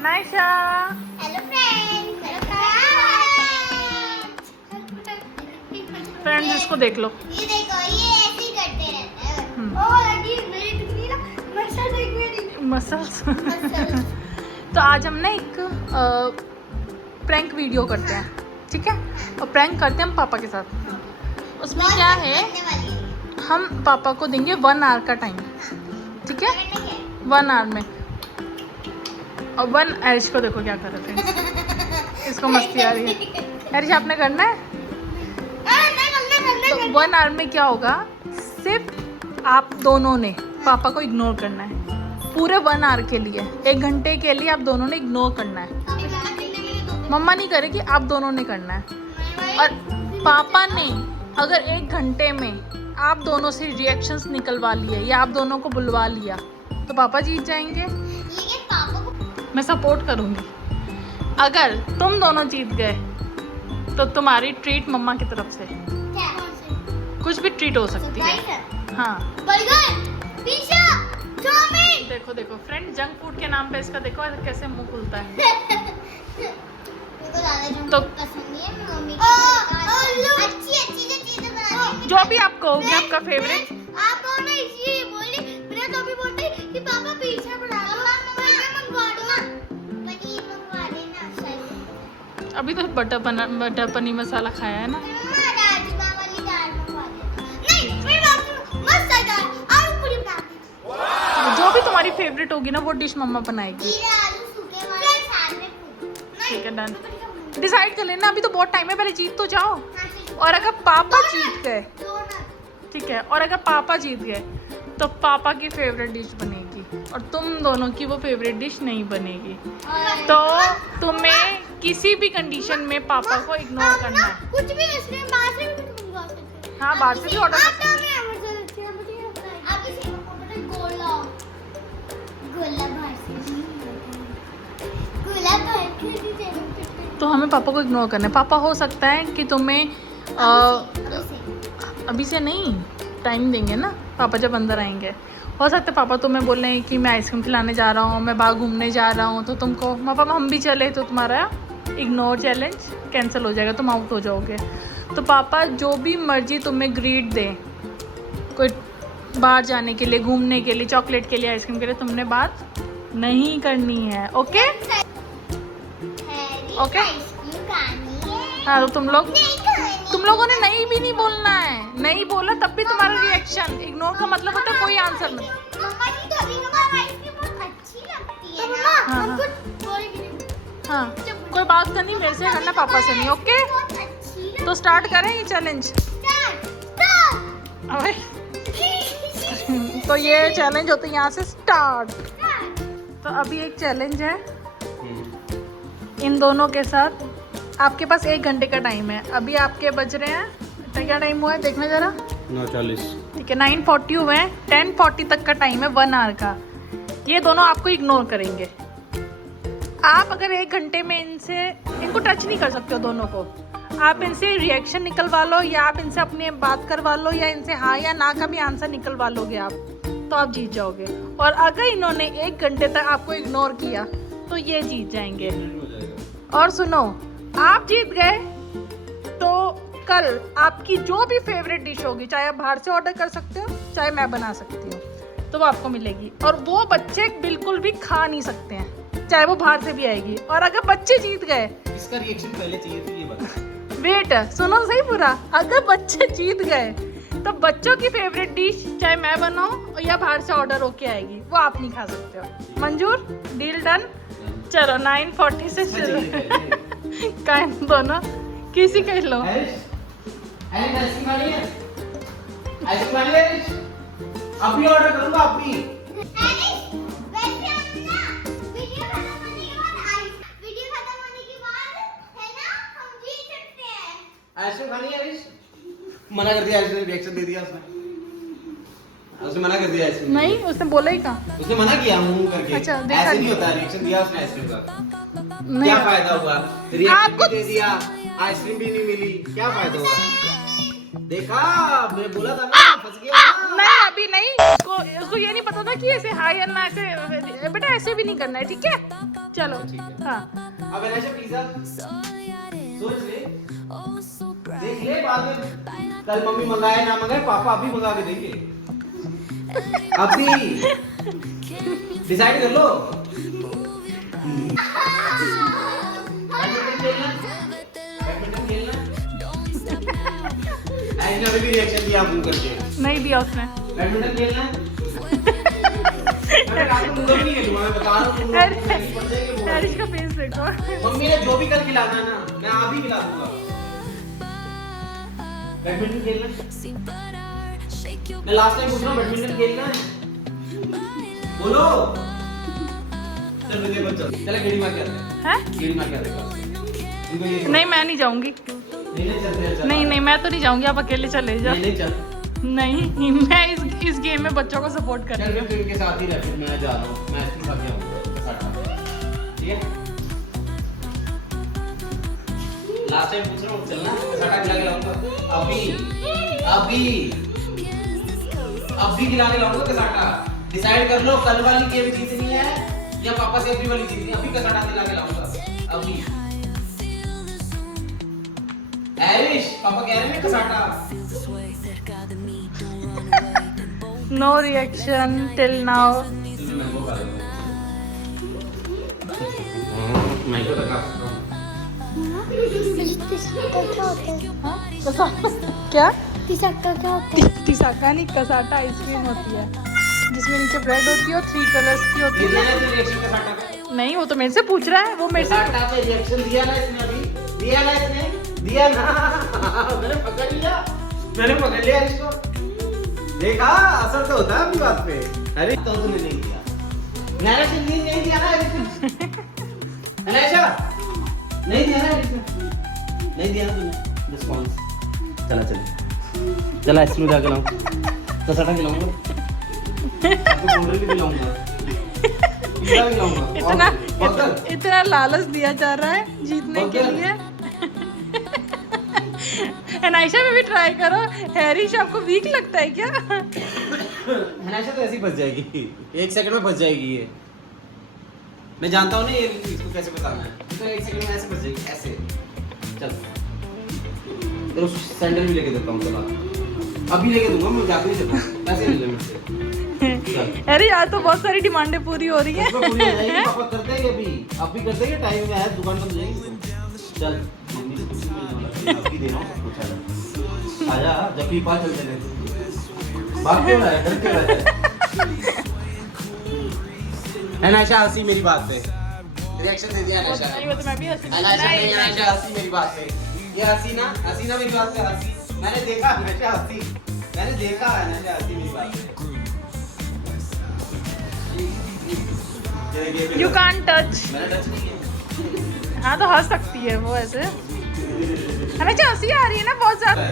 Anaysha. Hello friends. Friends इसको देख लो। ये देखो, ये ऐसे ही करते रहते हैं। मेरी कितनी ना मसल देख मेरी मसल्स। मसल। तो आज हम ना एक प्रैंक वीडियो करते हैं, ठीक है? और प्रैंक करते हैं हम पापा के साथ। उसमें क्या है, हम पापा को देंगे 1 आवर का टाइम, ठीक है? 1 आवर में। और 1 ऐश को देखो क्या कर रहे हैं, इसको मस्ती आ रही है। ऐश आपने करना है। तो 1 आवर में क्या होगा, सिर्फ आप दोनों ने पापा को इग्नोर करना है पूरे 1 आवर के लिए। 1 घंटे के लिए आप दोनों ने इग्नोर करना है। मम्मा नहीं करेगी, आप दोनों ने करना है। और पापा ने अगर 1 घंटे में आप दोनों से रिएक्शंस निकलवा लिए या आप दोनों को बुलवा लिया तो पापा जीत जाएंगे। मैं सपोर्ट करूंगी। अगर तुम दोनों जीत गए तो तुम्हारी ट्रीट मम्मा की तरफ से कुछ भी ट्रीट हो सकती है। हाँ देखो देखो फ्रेंड, जंक फूड के नाम पे इसका देखो कैसे मुंह खुलता है। तो जो भी आप कहोगे आपका फेवरेट। अभी तो बटर पनीर मसाला खाया है ना। जो भी तुम्हारी फेवरेट होगी ना वो डिश मम्मा बनाएगी। ठीक है, डन। डिसाइड कर लेना, अभी तो बहुत टाइम है, पहले जीत तो जाओ। और अगर पापा जीत गए, ठीक है, और अगर पापा जीत गए तो पापा की फेवरेट डिश बनेगी और तुम दोनों की वो फेवरेट डिश नहीं बनेगी। तो तुम्हें किसी भी कंडीशन में पापा को इग्नोर करना है। कुछ भी इसमें बाहर से भी मंगवा सकते हैं। हाँ, बाहर से भी ऑर्डर कर सकते हैं। तो हमें पापा को इग्नोर करना है। पापा हो सकता है कि तुम्हें अभी से नहीं, टाइम देंगे ना पापा जब अंदर आएंगे। हो सकता है पापा तुम्हें बोल रहे हैं कि मैं आइसक्रीम खिलाने जा रहा हूँ, मैं बाहर घूमने जा रहा हूँ, तो तुमको पापा हम भी चले तो तुम्हारा इग्नोर चैलेंज कैंसिल हो जाएगा, तुम आउट हो जाओगे। तो पापा जो भी मर्जी तुम्हें ग्रीट दें, कोई बाहर जाने के लिए, घूमने के लिए, चॉकलेट के लिए, आइसक्रीम के लिए, तुमने बात नहीं करनी है। Okay okay. हाँ, तो तुम लोगों ने नहीं भी नहीं बोलना है। नहीं बोला तब भी तुम्हारा रिएक्शन इग्नोर का मतलब होता है कोई आंसर नहीं। हाँ, कोई बात करनी मेरे से करना, पापा से नहीं। ओके, तो स्टार्ट करें ये चैलेंज। अबे तो ये चैलेंज होता है यहाँ से स्टार्ट। तो अभी एक चैलेंज है इन दोनों के साथ। आपके पास 1 घंटे का टाइम है। अभी आपके बज रहे हैं, इतना क्या टाइम हुआ है देखना जरा। 9:40। ठीक है, 9:40 हुए हैं। 10:40 तक का टाइम है 1 आवर का। ये दोनों आपको इग्नोर करेंगे। आप अगर 1 घंटे में इनको टच नहीं कर सकते हो दोनों को। आप इनसे रिएक्शन निकलवा लो या आप इनसे अपनी बात करवा लो या इनसे हाँ या ना का भी आंसर निकलवा लोगे आप, तो आप जीत जाओगे। और अगर इन्होंने 1 घंटे तक आपको इग्नोर किया तो ये जीत जाएंगे। और सुनो, आप जीत गए तो कल आपकी जो भी फेवरेट डिश होगी, चाहे आप बाहर से ऑर्डर कर सकते हो, चाहे मैं बना सकती हूँ, तो वो आपको मिलेगी। और वो बच्चे बिल्कुल भी खा नहीं सकते हैं, चाहे वो बाहर से भी आएगी। और अगर बच्चे जीत गए, इसका रिएक्शन पहले चाहिए थी, ये बता। वेट सुनो सही पूरा। अगर बच्चे जीत गए तो बच्चों की फेवरेट डिश चाहे मैं बनाऊं या बाहर से ऑर्डर होके आएगी, वो आप नहीं खा सकते हो। मंजूर? Deal done? चलो 9:40 से शुरू। काइन दोनों किसी का लो। अभी ऑर्डर करूंगा अभी। आइसक्रीम खानी है हरीश? मना कर दिया, आइसक्रीम रिएक्शन दे दिया उसने मना कर दिया आइसक्रीम। नहीं, उसने बोला ही कहा। उसने मना किया मुंह करके। अच्छा, ऐसे नहीं होता, रिएक्शन दिया उसने आइसक्रीम का। नहीं, क्या फायदा हुआ? रिएक्शन भी दे दिया, आइसक्रीम भी नहीं मिली, क्या फायदा हुआ? देखा, मैं बोला था ना, फंस गया ना। नहीं अभी नहीं, उसको ये नहीं पता था कि ऐसे हाई करना, ऐसे बेटा ऐसे भी नहीं करना है, ठीक है? चलो ठीक है। हाँ अब ऐसे पिज्जा सोच ले, देख ले बाद में, कल मम्मी मंगाए ना मंगाए, पापा अभी मंगा के देंगे। अभी डिसाइड कर लो। बैडमिंटन खेलना, बैडमिंटन खेलना। ऐसे अभी भी रिएक्शन दिया हम करके। नहीं दिया उसने। बैडमिंटन खेलना है? मैं रात को दूंगा भी नहीं खेलूंगा, मैं बता रहा हूँ तुम लोगों को नहीं पड़ जाएगी वो। हैरिश का फेस देखो। मम्मी ने जो भी कल खिलाना है ना, मैं आज ही खिला दूंगा। बैडमिंटन खेलना है? मैं लास्ट टाइम पूछ रहा हूँ, बैडमिंटन खेलना है? बोलो। चल विजय बच्चा, चले गेड़ी मार के आते हैं। हैं? गेड़ी मार के आते हैं। इनको ये नहीं मैं नहीं जाऊंगी। नहीं चलते हैं, चल। नहीं नहीं मैं तो नहीं जाऊंगी, आप अकेले चले जाओ। नहीं चल। नहीं मैं इस गेम में बच्चों को सपोर्ट कर चल रही फिर हूँ। तू इनके साथ ही रह, फिर मैं जा रहा हूँ, मैं इसके साथ ही आऊँगा। ठीक है? लास्ट टाइम पूछ रहा हूँ, चलना सटा खिला के लाऊंगा। अभी खिला के लाऊंगा कसाटा। डिसाइड कर लो, कल वाली गेम जीतनी है या पापा से अभी वाली जीतनी है। अभी कसाटा खिला के लाऊंगा अभी। ऐरिश, पापा कह रहे हैं cassata. No reaction till now. Mango खा लेता हूँ। मैंगो तो खा सकता हूँ। क्या? तिसक्का क्या होता है? टिसाका नहीं, कसाटा आइसक्रीम होती है जिसमें नीचे ब्रेड होती है और 3 कलर्स की होती ये है। दिया ना रिएक्शन कसाटा का? नहीं वो तो मेरे से पूछ रहा है, वो मेरे से। कसाटा पे रिएक्शन दिया ना इसने अभी? दिया ना इसने? दिया ना? मैंने पकड़ लिया इसको। देखा, असर तो होता है अपनी बात पे। अरे तो तूने नहीं दिया। नैना से नहीं दिया ना इसने? अनायशा नहीं दिया ना इसने? नहीं दिया ना तूने रिस्पांस। चला आइसक्रीम ला के लाऊं, कसाटा खिलाऊंगा, आपको कोल्ड ड्रिंक भी खिलाऊंगा, पिज़्ज़ा भी खिलाऊंगा। इतना लालच दिया जा रहा है जीतने के लिए। अनायशा में भी ट्राई करो। हैरिश आपको वीक लगता है क्या? अनायशा तो ऐसे ही फंस जाएगी, 1 सेकंड में फंस जाएगी ये। मैं जानता हूँ ना ये इसको कैसे बताना है। तो 1 सेकंड में ऐसे फंस जाएगी, ऐसे। चल तेरे सैंडल भी लेके देता हूँ, चला अभी लेके दूंगा, मैं जाके नहीं देता, पैसे ले ले मुझसे। अरे यार तो बहुत सारी डिमांडें पूरी हो रही उसमें पूरी हो जाएगी, है। पापा कर देंगे अभी, आप भी कर देंगे, टाइम में है, दुकान बंद हो जाएगी। चल मम्मी से कुछ नहीं मिलने वाला, आप ही दे रहा हूँ कुछ। आजा जब भी पास चलते हैं, भाग क्यों रहा है, डर क्यों रहा है? अनायशा हंसी मेरी बात पे, रिएक्शन दे दिया अनायशा ने। नहीं, वो तो मैं भी हंसी। अनायशा नहीं, नहीं, अनायशा हंसी मेरी बात पे। ये हंसी ना मेरी बात पे हंसी। मैंने देखा अनायशा हंसी, मैंने देखा अनायशा हंसी मेरी बात पे। You can't touch. मैंने टच नहीं किया। हाँ तो हंस सकती है वो ऐसे। अनायशा हंसी आ रही है ना बहुत ज्यादा।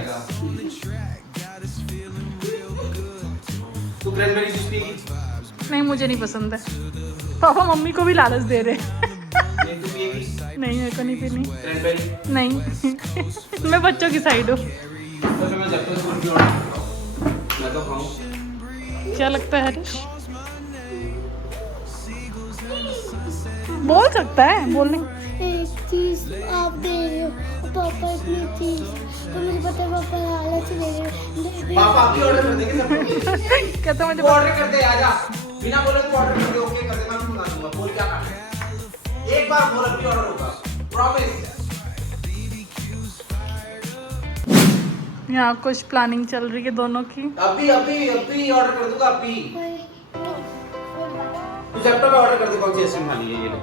तू क्रैनबेरी जूस पिएगी? नहीं मुझे नहीं पसंद है। पापा मम्मी को भी लालच दे रहे हैं। नहीं तू पिएगी? नहीं मेरे को नहीं पीनी। क्रैनबेरी? नहीं मैं बच्चों की साइड हूँ। तो फिर मैं जब तक स्कूल की ऑर्डर कर रहा हूँ, मैं तो खाऊं। क्या लगता है हरीश? बोल सकता है, बोलने। एक चीज आप दे रहे हो, पापा इतनी चीज, तो मुझे पता है पापा लालच दे रहे हो। पापा आप ही ऑर्डर कर देंगे सब कुछ। कहता मुझे तू ऑर्डर कर दे, आजा। बिना बोले तू ऑर्डर कर दे, ओके कर दे, मैं मंगा दूंगा। बोल क्या खाना है? एक बार बोल, अभी ऑर्डर होगा, प्रॉमिस। यहाँ कुछ प्लानिंग चल रही है दोनों की। अभी ऑर्डर कर दूंगा अभी। तू जेप्टो पे ऑर्डर कर दे, कौन सी आइसक्रीम खानी है ये ले।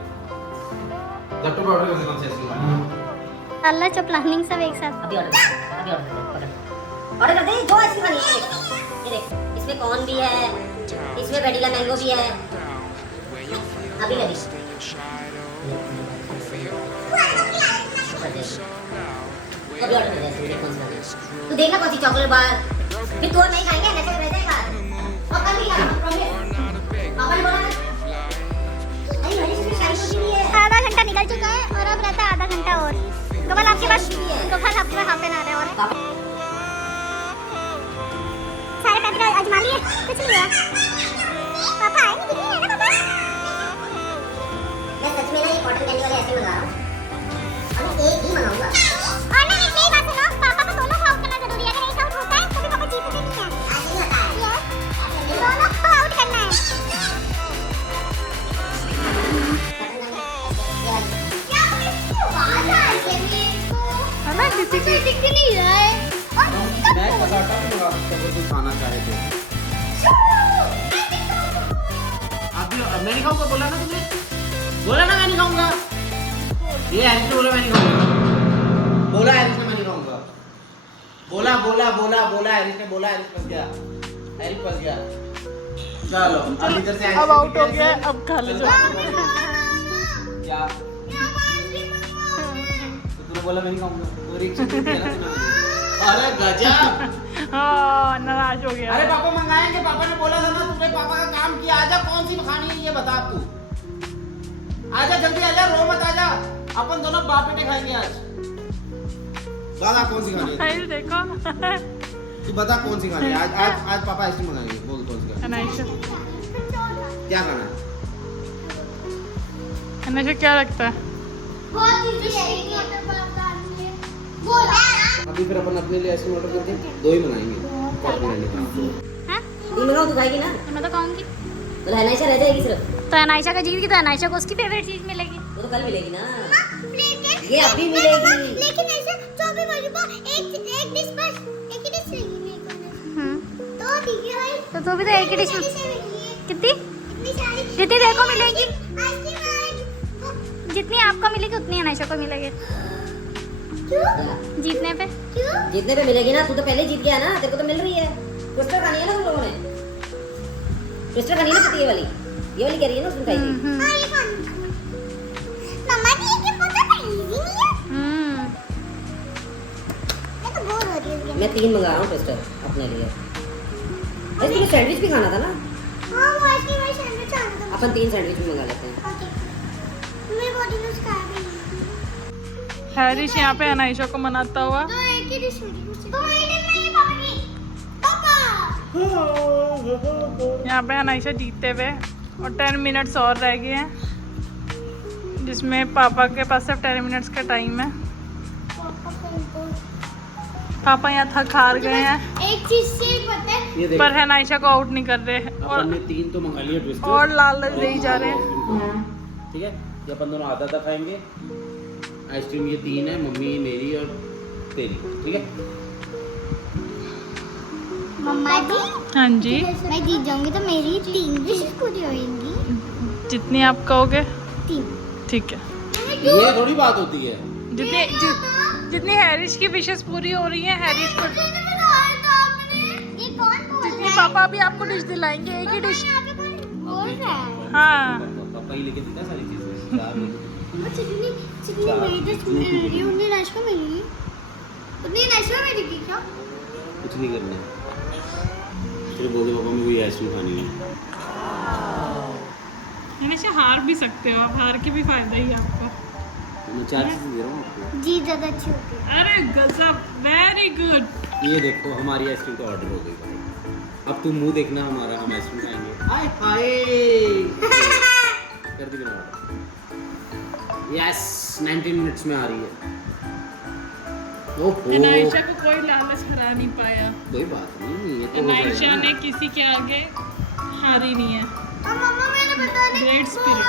जेप्टो पे ऑर्डर कर दे, कौन सी आइसक्रीम खानी है। अल्लाह जो प्लानिंग सब एक साथ। अभी ऑर्डर कर दे, जो आइसक्रीम खानी है। ये देख, इसमें कॉर्न भी है, इसमें वेनिला मैंगो भी है। अभी ले ली। अभी ऑर्डर कर दे, इसमें कौन सा है। तू देखना कौन सी चॉकलेट बार, फिर तू और नहीं खाएंगे, ऐसे रह जाएगा। और कल भी खाना, प्रॉमिस। पापा ने बोला ना, अरे हरीश की शादी होती नहीं है। आधा घंटा निकल चुका है और अब रहता है आधा घंटा और। गोपाल आपके पास हाफ एन आवर है और आजमा लिए कुछ नहीं हुआ पापा आए नहीं दिखे ना पापा मैं सच में ना ये कॉटन कैंडी वाले ऐसे मंगा रहा हूं और मैं एक ही मंगाऊंगा और नहीं मेरी बात सुनो पापा को दोनों को आउट करना जरूरी है अगर एक आउट होता है तो फिर पापा जीतते नहीं है आज नहीं होता है दोनों को आउट करना है क्या आवाज आ रही है मेरे को है ना किसी की दिख नहीं रहा है मैं पराठा भी मंगा सकता हूँ कुछ खाना चाहे तो आप भी मैं नहीं खाऊंगा बोला ना तुमने बोला ना मैं नहीं खाऊंगा ये हैरिस ने बोला मैं नहीं खाऊंगा बोला हैरिस ने मैं नहीं खाऊंगा बोला बोला बोला बोला हैरिस ने बोला हैरिस फंस गया हैरिस फंस गया चलो अब इधर से अब आउट हो गया अब खा ले जाओ क्या तो तूने बोला मैं नहीं खाऊंगा तो रिएक्शन दे दिया ना तूने अरे गजब हाँ नाराज हो गया अरे पापा मंगाएंगे पापा ने बोला था ना तुमने पापा का काम किया आजा कौन सी खानी है ये बता तू आजा जल्दी आजा रो मत आजा अपन दोनों बाप बेटे खाएंगे आज बता कौन सी खानी है हाय देखो तू बता कौन सी खानी है आज आज आज पापा आइसक्रीम मंगाएंगे बोल कौन सी खानी अनाइशा है क्या खाना है अनाइशा क्या लगता है बहुत इजी है बोला अभी फिर अपन अपने लिए आइसक्रीम ऑर्डर करके दो ही मंगाएंगे कॉफी लेने का हां ये मंगाओ तू खाएगी ना मैं तो कहूंगी तो अनाइशा रह जाएगी सिर्फ तो अनाइशा का जीत की तो अनाइशा को उसकी फेवरेट चीज मिलेगी वो तो कल मिलेगी ना लेकिन ये अभी मिलेगी लेकिन ऐसे 24 बजे को एक डिश बस एक ही डिश रहेगी मेरे को तो ठीक है भाई तो भी तो एक ही डिश कितनी इतनी सारी जितनी देखो मिलेगी जितनी आपको मिलेगी उतनी अनाइशा को मिलेगी क्यों जीतने पे क्यों जीतने पे मिलेगी ना तू तो पहले जीत गया ना तेरे को तो मिल रही है ट्विस्टर खानी है ना तुम लोगों ने ट्विस्टर खानी है ना ये वाली कह रही है ना उसने खाई थी हां ये कौन मम्मा जी ये पता है इजी नहीं है मैं तो बोर हो रही हूं मैं 3 मंगा रहा हूँ ट्विस्टर अपने लिए अरे तुमने सैंडविच भी खाना था ना हां वो आइसक्रीम वाली सैंडविच आना था अपन 3 सैंडविच भी मंगा लेते हैं ओके मेरे बॉडी में उसका भी हैरिस यहाँ पे अनाइशा को मनाता हुआ तो एक ही डिश मिली मुझे तो मेरी डिश नहीं पापा की पापा यहाँ पे अनाइशा जीतते हुए और 10 मिनट्स और रह गए हैं जिसमें पापा के पास सिर्फ 10 मिनट्स का टाइम है पापा यहाँ थक हार गए हैं एक चीज से पता है ये देख पर अनाइशा को आउट नहीं कर रहे हैं अपन ने 3 तो मंगा लिए ट्विस्टर और लालच दे ही जा रहे हैं ठीक है ये अपन दोनों आधा आधा खाएंगे आइसक्रीम ये 3 है मम्मी मेरी और तेरी ठीक है मम्मा जी हाँ जी मैं जीत जाऊंगी तो मेरी 3 डिशेस पूरी होंगी जितनी आप कहोगे 3 ठीक है ये थोड़ी बात होती है जितनी हैरिस की विशेस पूरी हो रही है हैरिस को ये कौन बोल जितनी पापा अभी आपको डिश दिलाएंगे एक ही डिश बोल रहा है हाँ पापा ही लेके देता सारी चीजें चिकनी चिकनी मेरी डिश मिलेगी उन्हें नाश को मिलेगी उन्हें नाश को मिलेगी क्या कुछ नहीं करना तेरे बोल दे पापा मुझे ये आइसक्रीम खानी है हमेशा हार भी सकते हो आप हार के भी फायदा ही है आपको मैं 4 चीजें दे रहा हूँ आपको जी ज्यादा अच्छी होती है अरे गजब वेरी गुड ये देखो हमारी आइसक्रीम तो ऑर्डर हो गई भाई अब तुम मुंह देखना हमारा हम आइसक्रीम खाएंगे हाय हाय कर दी मैंने ऑर्डर यस 19 मिनट्स में आ रही है ओहो अनाइशा को कोई लालच हरा नहीं पाया कोई बात नहीं ये तो हो अनाइशा जाएगा ने ना। किसी के आगे हारी नहीं है मम्मा मैंने बताने Great spirit.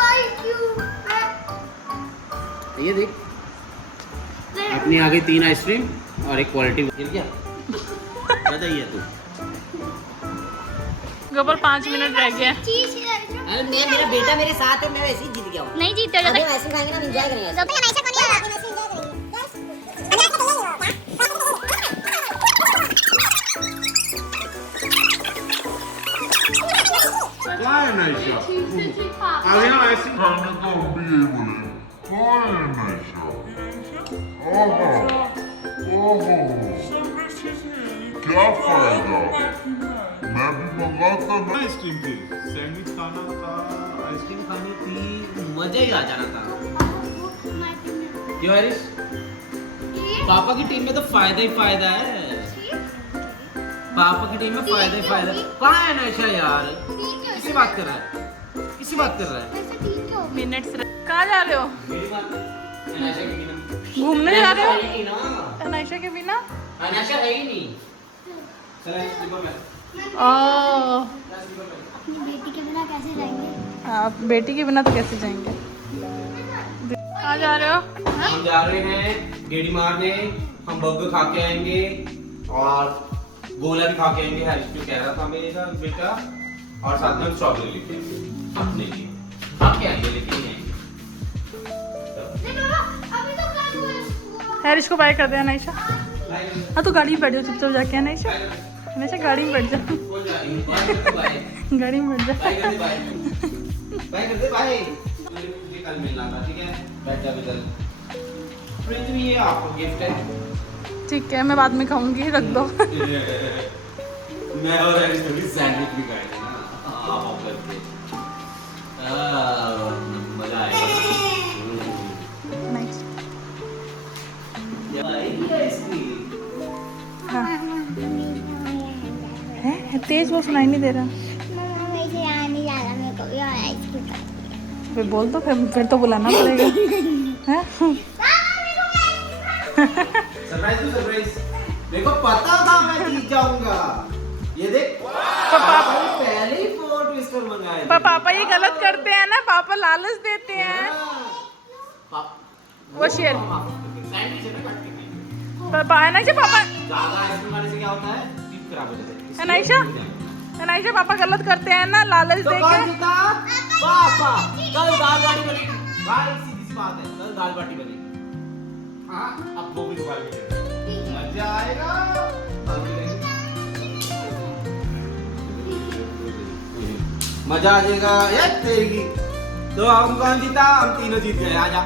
ये देख अपनी आ गई 3 आइसक्रीम और एक क्वालिटी गिर गया बताइए तू गोबर 5 मिनट रह गए हैं। चीज अरे मेरा बेटा मेरे साथ है मैं वैसे ही जीत गया हूँ नहीं जीते अभी हम आइसक्रीम खाएंगे ना हम एंजॉय करेंगे जब तक हमेशा को नहीं आ Why Naisha? अभी हम आइसक्रीम खाने को भी यही बोले कौन है नाइशा? ओहो ओहो क्या फायदा? मैं भी मंगाता ना आइसक्रीम थी सैंडविच खाना था आइसक्रीम खानी थी मजा ही आ जाना था क्यों हरीश पापा की टीम में तो फायदा ही फायदा है पापा की टीम में फायदा ही फायदा। कहाँ है नैशा यार? किसी बात कर रहा है? किसी बात कर रहा है? मिनट्स कहाँ जा रहे हो? नैशा के बिना घूमने जा रहे हो? है ही ना। अनायशा के बिना? नैशा है ही नहीं। चलो स्लीपर में। ओह, अपनी बेटी के बिना कैसे जाएंगे? आप बेटी के बिना तो कैसे जाएंगे? कहाँ जा रहे हो? हम जा रहे हैं गेड़ी मारने। हम बर्गर खा के आएंगे और गोला भी खा के आएंगे। हैरिस जो कह रहा था मेरा बेटा, और साथ में हम स्ट्रॉबेरी लेके आएंगे अपने लिए। खा के आएंगे लेकिन नहीं आएंगे। हैरिस को बाय कर दे अनायशा। हाँ तो गाड़ी में बैठ जाओ चुपचाप जाके। अनायशा, अनायशा गाड़ी में बैठ जाओ। बोल जा रही हूँ, बाय कर दे, बाय। गाड़ी में बैठ बाय कर दे, जाओ। बाय। बाय कर दे, बाय। मुझे कल मिलना था, ठीक है? बैठ जा इधर। पृथ्वी, ये आपको गिफ्ट है। ठीक है, मैं बाद में खाऊंगी, रख दो। मैं और हैरिस थोड़ी सैंडविच भी खाएंगे ना। आप करके मजा आएगा। नाइस। हाँ है तेज, वो सुनाई नहीं दे रहा। फिर बोल दो, फिर तो बुलाना पड़ेगा। हैं? Surprise to surprise. देखो पता था मैं जीत जाऊंगा। ये देख, पापा पहले ही 4 ट्विस्टर मंगाए थे। पापा ये गलत करते हैं ना, पापा लालच देते हैं। वो शेयर सैंडविच है ना, काट के खाएंगे। पापा है ना जो पापा ज्यादा आइसक्रीम खाने से क्या होता है? जीभ खराब हो जाती है। अनायशा, अनायशा पापा गलत करते हैं ना, लालच तो दे कौन के। जीता? पापा। कल दाल बाटी बनेगी भाई, सीधी सी बात है, कल दाल बाटी बनेगी। हाँ, अब वो भी खा लेंगे, मजा आएगा। मजा आ जाएगा यार तेरी। तो हम कौन जीता? हम तीनों जीत गए। आजा।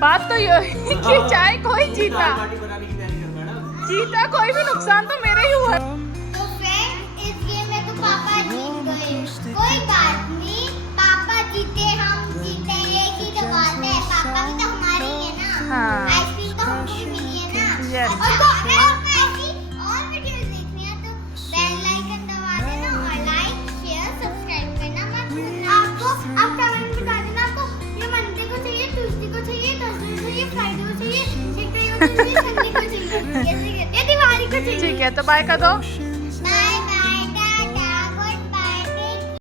बात तो ये है कि चाहे कोई जीता, दाल बाटी बनाने की तैयारी कर मैडम। जीता कोई भी, नुकसान तो मेरे ही हुआ। तो फ्रेंड, इस गेम में तो पापा जीत गए। कोई बात नहीं, पापा जीते हम जीते, एक ही तो बात है। पापा भी तो हमारे ही है ना। हाँ। आइसक्रीम तो हमको भी मिली है ना। Yes. और तो अगर आपको ऐसी और वीडियोस देखनी है तो बेल आइकन दबा देना और लाइक शेयर सब्सक्राइब करना मत भूलना। आपको आप कमेंट में बता देना आपको ये मंडे को चाहिए, ट्यूसडे को चाहिए, थर्सडे को चाहिए, फ्राइडे को चाहिए, सैटरडे को चाहिए, संडे को चाहिए, ये दिवाली को चाहिए। ठीक है, तो बाय कर दो।